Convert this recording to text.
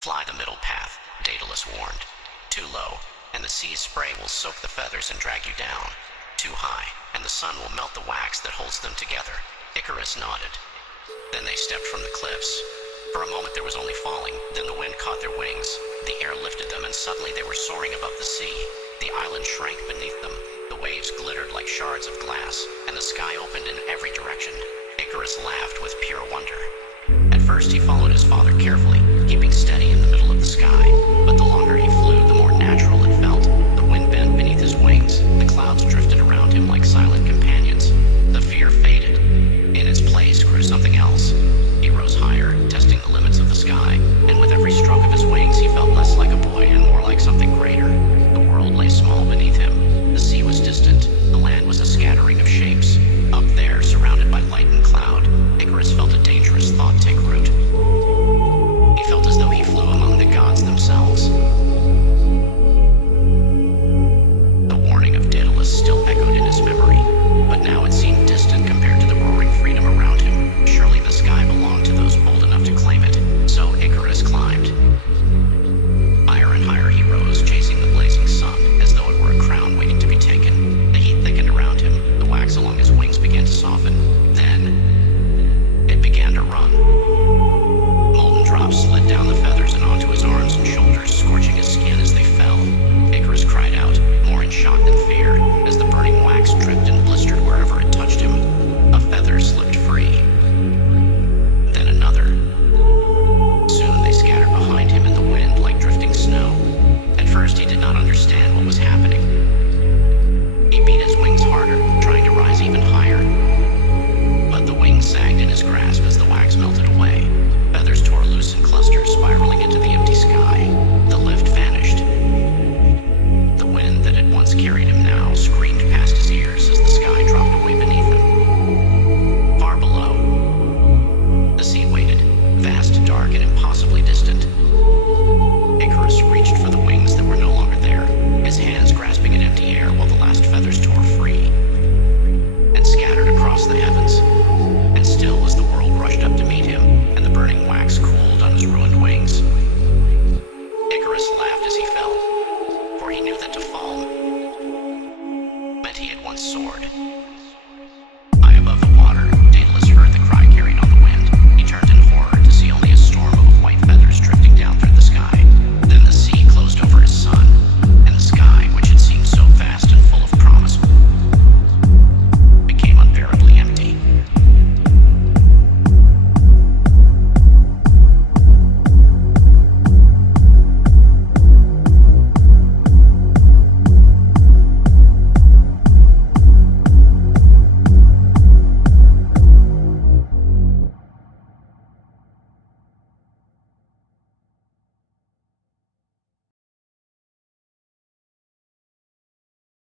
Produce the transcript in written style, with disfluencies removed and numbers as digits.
Fly the middle path, Daedalus warned. Too low, and the sea's spray will soak the feathers and drag you down. Too high, and the sun will melt the wax that holds them together. Icarus nodded. Then they stepped from the cliffs. For a moment there was only falling, then the wind caught their wings. The air lifted them, and suddenly they were soaring above the sea. The island shrank beneath them. The waves glittered like shards of glass, and the sky opened in every direction. Icarus laughed with pure wonder. At first he followed